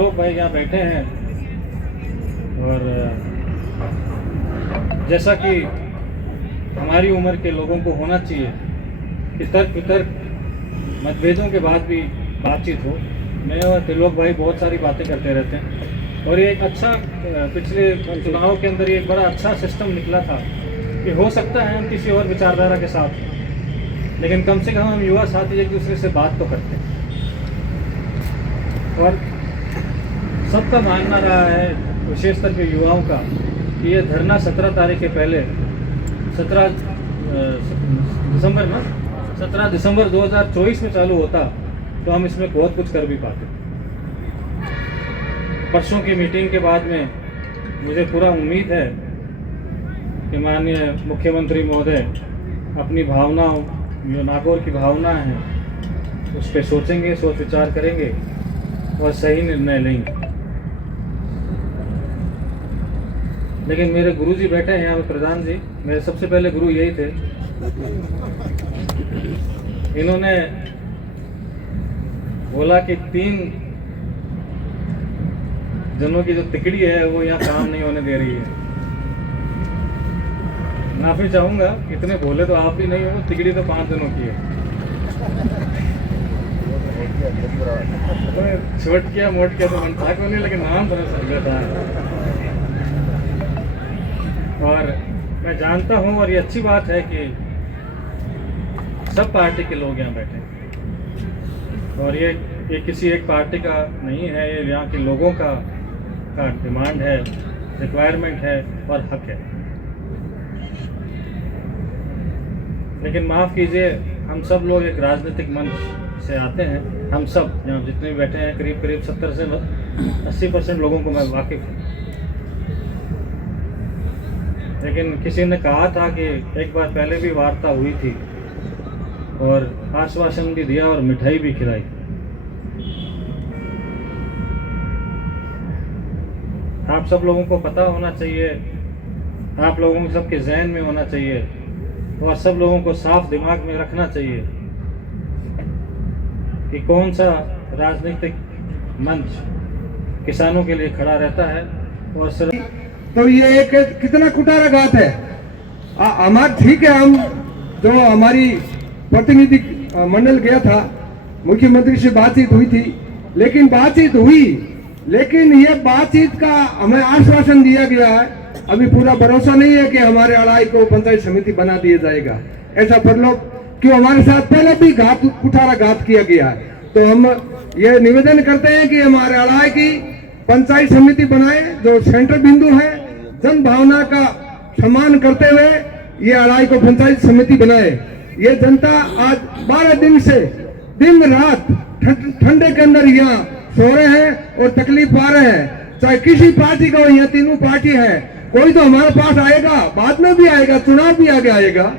त्रिलोक भाई यहाँ बैठे हैं और जैसा कि हमारी उम्र के लोगों को होना चाहिए कि तर्क वितर्क मतभेदों के बाद भी बातचीत हो। मैं और त्रिलोक भाई बहुत सारी बातें करते रहते हैं और ये एक अच्छा पिछले चुनाव के अंदर ये एक बड़ा अच्छा सिस्टम निकला था कि हो सकता है हम किसी और विचारधारा के साथ, लेकिन कम से कम हम युवा साथी एक दूसरे से बात तो करते हैं। और सबका मानना रहा है, विशेषकर के युवाओं का, कि ये धरना 17 तारीख के पहले 17 दिसंबर 2024 में चालू होता तो हम इसमें बहुत कुछ कर भी पाते। परसों की मीटिंग के बाद में मुझे पूरा उम्मीद है कि माननीय मुख्यमंत्री महोदय अपनी भावनाओं, जो नागौर की भावना है, उस पर सोचेंगे, सोच विचार करेंगे और सही निर्णय लेंगे। लेकिन मेरे गुरुजी बैठे हैं यहाँ पे, प्रधान जी, मेरे सबसे पहले गुरु यही थे। इन्होंने बोला कि 3 जनों की जो तिकड़ी है वो यहाँ काम नहीं होने दे रही है। माफी चाहूंगा, इतने बोले तो आप भी नहीं हो, तिकड़ी तो 5 जनों की है। छोट किया मोट किया तो मन था को नहीं, लेकिन नाम बड़ा समझा था। और मैं जानता हूं और ये अच्छी बात है कि सब पार्टी के लोग यहाँ बैठे हैं और ये किसी एक पार्टी का नहीं है, ये यहाँ के लोगों का डिमांड है, रिक्वायरमेंट है और हक है। लेकिन माफ़ कीजिए, हम सब लोग एक राजनीतिक मंच से आते हैं। हम सब यहाँ जितने भी बैठे हैं करीब 70 से 80% लोगों को मैं वाकिफ़ हूँ। लेकिन किसी ने कहा था कि एक बार पहले भी वार्ता हुई थी और आश्वासन भी दिया और मिठाई भी खिलाई। आप सब लोगों को पता होना चाहिए, आप लोगों को सबके जहन में होना चाहिए और सब लोगों को साफ दिमाग में रखना चाहिए कि कौन सा राजनीतिक मंच किसानों के लिए खड़ा रहता है। और सिर्फ तो ये एक कितना कुटारा घात है। हमारा ठीक है, हम जो हमारी प्रतिनिधि मंडल गया था, मुख्यमंत्री से बातचीत हुई थी, लेकिन बातचीत हुई, लेकिन ये बातचीत का हमें आश्वासन दिया गया है। अभी पूरा भरोसा नहीं है कि हमारे अड़ाई को पंचायत समिति बना दिया जाएगा। ऐसा प्रलोभ क्यों, हमारे साथ पहले भी कुठारा घात किया गया है। तो हम ये निवेदन करते हैं कि हमारे अड़ाई की पंचायत समिति बनाए, जो सेंटर बिंदु है, जन भावना का सम्मान करते हुए ये अड़ाई को पंचायत समिति बनाए। ये जनता आज 12 दिन से दिन रात ठंडे के अंदर यहाँ सो रहे हैं और तकलीफ पा रहे हैं। चाहे किसी पार्टी का हो, यहाँ तीनों पार्टी है, कोई तो हमारे पास आएगा, बाद में भी आएगा, चुनाव भी आगे आएगा,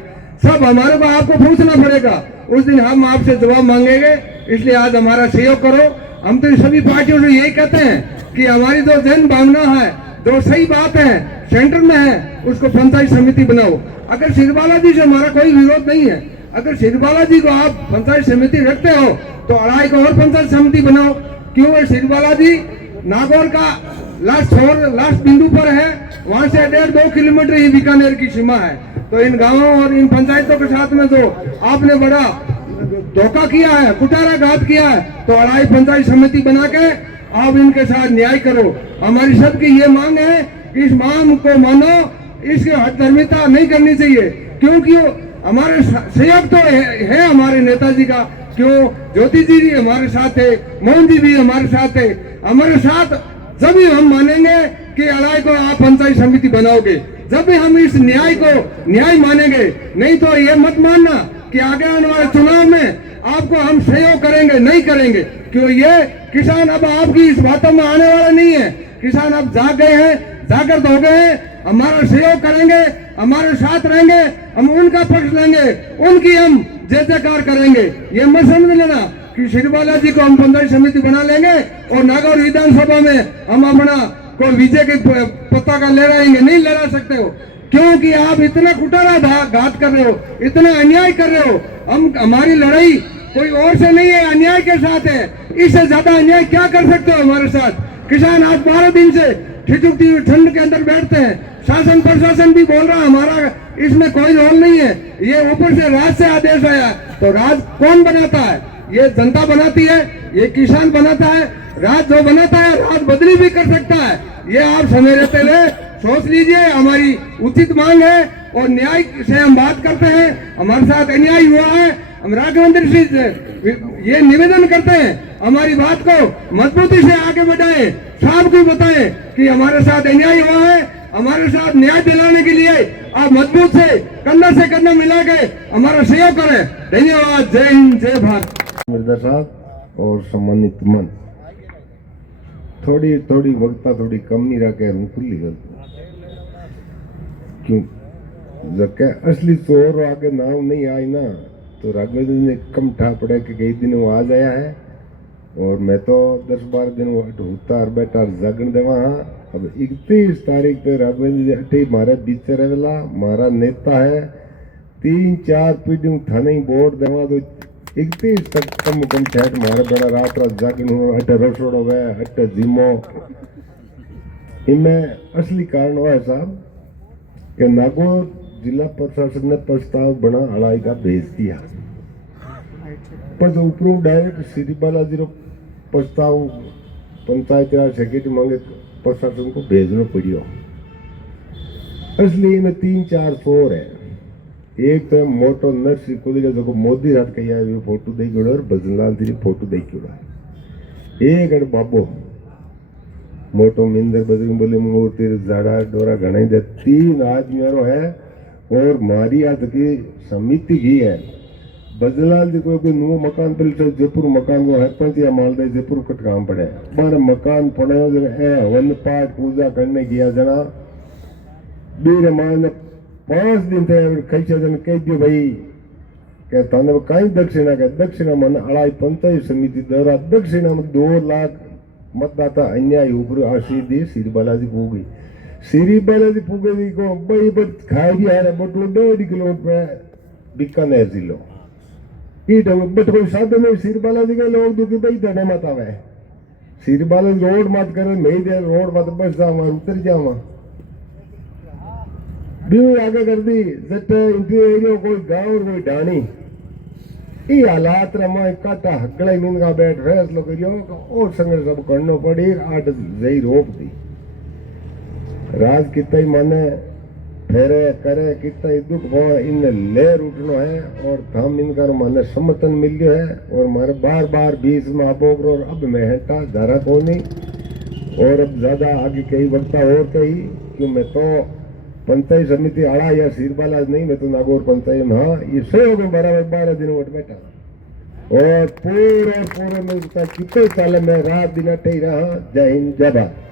सब हमारे को आपको पूछना पड़ेगा। उस दिन हम आपसे जवाब मांगेंगे, इसलिए आज हमारा सहयोग करो। हम तो सभी पार्टियों से यही कहते हैं कि हमारी जो जन भावना है, जो सही बात है, सेंटर में है, उसको पंचायत समिति बनाओ। अगर सिरबाला जी से हमारा कोई विरोध नहीं है, अगर सिरबाला जी को आप पंचायत समिति रखते हो तो अड़ाई को और पंचायत समिति बनाओ। क्यों, सिरबाला जी नागौर का लास्ट बिंदु पर है, वहां से 1.5-2 किलोमीटर ही बीकानेर की सीमा है। तो इन गांवों और इन पंचायतों के साथ में जो आपने बड़ा धोखा किया है, कुटारा घात किया है, तो अड़ाई पंचायत समिति बना के आप इनके साथ न्याय करो। हमारी सबकी ये मांग है कि इस मांग को मानो, इसकी हठधर्मिता नहीं करनी चाहिए, क्योंकि हमारे सहयोग तो है हमारे नेताजी का। क्यों, ज्योति जी भी हमारे साथ है, मोहन जी भी हमारे साथ है, हमारे साथ जब भी हम मानेंगे कि अड़ाई को आप पंचायत समिति बनाओगे, जब भी हम इस न्याय को न्याय मानेंगे। नहीं तो ये मत मानना कि आगे आने वाले चुनाव में आपको हम सहयोग करेंगे, नहीं करेंगे। क्यों, ये किसान अब आपकी इस बातों में आने वाला नहीं है। किसान अब जाग गए हैं, जागृत हो गए हैं, हमारा सहयोग करेंगे, हमारे साथ रहेंगे, हम उनका पक्ष लेंगे, उनकी हम जय जयकार करेंगे। ये मत समझ लेना कि सिरबाला जी को हम पंचायत समिति बना लेंगे और नागौर विधानसभा में हम अपना कोई विजय के पत्ता का लहराएंगे, नहीं लहरा सकते हो, क्योंकि आप इतना कुटारा घात कर रहे हो, इतना अन्याय कर रहे हो। हमारी लड़ाई कोई और से नहीं है, अन्याय के साथ है। इससे ज्यादा अन्याय क्या कर सकते हो हमारे साथ? किसान आज 12 दिन से ठिठुकती हुई ठंड के अंदर बैठते हैं। शासन प्रशासन भी बोल रहा है हमारा इसमें कोई रोल नहीं है, ये ऊपर से राज से आदेश आया। तो राज कौन बनाता है? ये जनता बनाती है, ये किसान बनाता है। राज जो बनाता है राज बदली भी कर सकता है। ये आप समय रहते हुए सोच लीजिए। हमारी उचित मांग है और न्याय से हम बात करते हैं। हमारे साथ अन्याय हुआ है, हम राज्य मंत्री से ये निवेदन करते हैं हमारी बात को मजबूती से आगे बढ़ाएं, साफ को बताएं कि हमारे साथ अन्याय हुआ है। हमारे साथ न्याय दिलाने के लिए आप मजबूत से कंधा मिला के हमारा सहयोग करें। धन्यवाद। जय हिंद, जय भारत। मिर्जा साहब और सम्मानित मन, थोड़ी थोड़ी वक्ता थोड़ी कम नहीं रखे हूँ खुली गल क्यों जब असली चोर आगे नाम नहीं आई ना तो राघवेंद्र ने कम ठा पड़े कि कई दिन वो आ जाया है और मैं तो 10-12 दिन वो होता और बैठा जागण देवा। हाँ अब 31 तारीख पे राघवेंद्र जी अटे मारे बीच रहेला, मारा नेता है। 3-4 पीढ़ी थाने बोर्ड देवा तो 31 तक कम ठहर मारे बड़ा रात जागण अटे रसोड़ो वे अटे जिमो। इनमें असली कारण हुआ है साहब कि नागौर जिला प्रशासन ने प्रस्ताव बना अड़ाई का भेज दिया, पर जो उपरों डायरेक्ट श्री बालाजी रो प्रस्ताव पंचायत राज सेक्रेटरी मांगे प्रशासन को भेजना पड़ियो। असली में 3-4 चोर है। एक तो मोटो नर्सरी कुदरे जो मोदी रात कही आए फोटो दे गयो और भजनलाल जी फोटो दे गयो। एक अड़ बाबो मोटो मिंदर बजरंग बोले मूर्ति जाड़ा डोरा घनाई दे 3 आदमियों है और मारी आज की समिति की है। बजलाल जी कोई नुओ मकान पर जयपुर मकान को सरपंच या मालदे जयपुर कट काम पड़े पर मकान पड़े वन पाठ पूजा करने किया जना बीर मान 5 दिन थे कई जन कह दियो भाई के तने कई दक्षिणा मन अड़ाई पंचायत समिति द्वारा दक्षिणा में 2 लाख मतदाता अन्याय ऊपर आशी दी श्री बालाजी पूगी। श्री बालाजी पूगे को बड़ी बट खाई भी आ रहा बटलो 1.5 किलोमीटर बीकानेर जिलो बट कोई साधन नहीं। श्री बालाजी के लोग दुखी भाई धने मत आवे। श्री बालाजी रोड मत करे मैं दे रोड मत बस जावा उतर जावा भी आगे कर दी जट इनके एरिया कोई गांव और कोई ढाणी ये हालात रमा काटा हकड़ा मीन का बैठ फैसलो करियो और संघर्ष सब करना पड़ी। आठ जई रोक दी राज कितना ही माने फेरे करे कितना ही दुख हो इन लेर उठनो है और थाम इनका माने समर्थन मिल गयो है और मारे बार बीच में आपोक और अब मैं हटा धारा को नहीं और अब ज्यादा आगे कई वक्ता और कही कि मैं तो पंचायत समिति आड़ा या सिरबाला नहीं मैं तो नागौर पंचायत में हाँ ये सहयोग में बराबर 12 दिन वोट बैठा और पूरे में कितने साल में रात दिन अटे रहा। जय हिंद, जय भारत।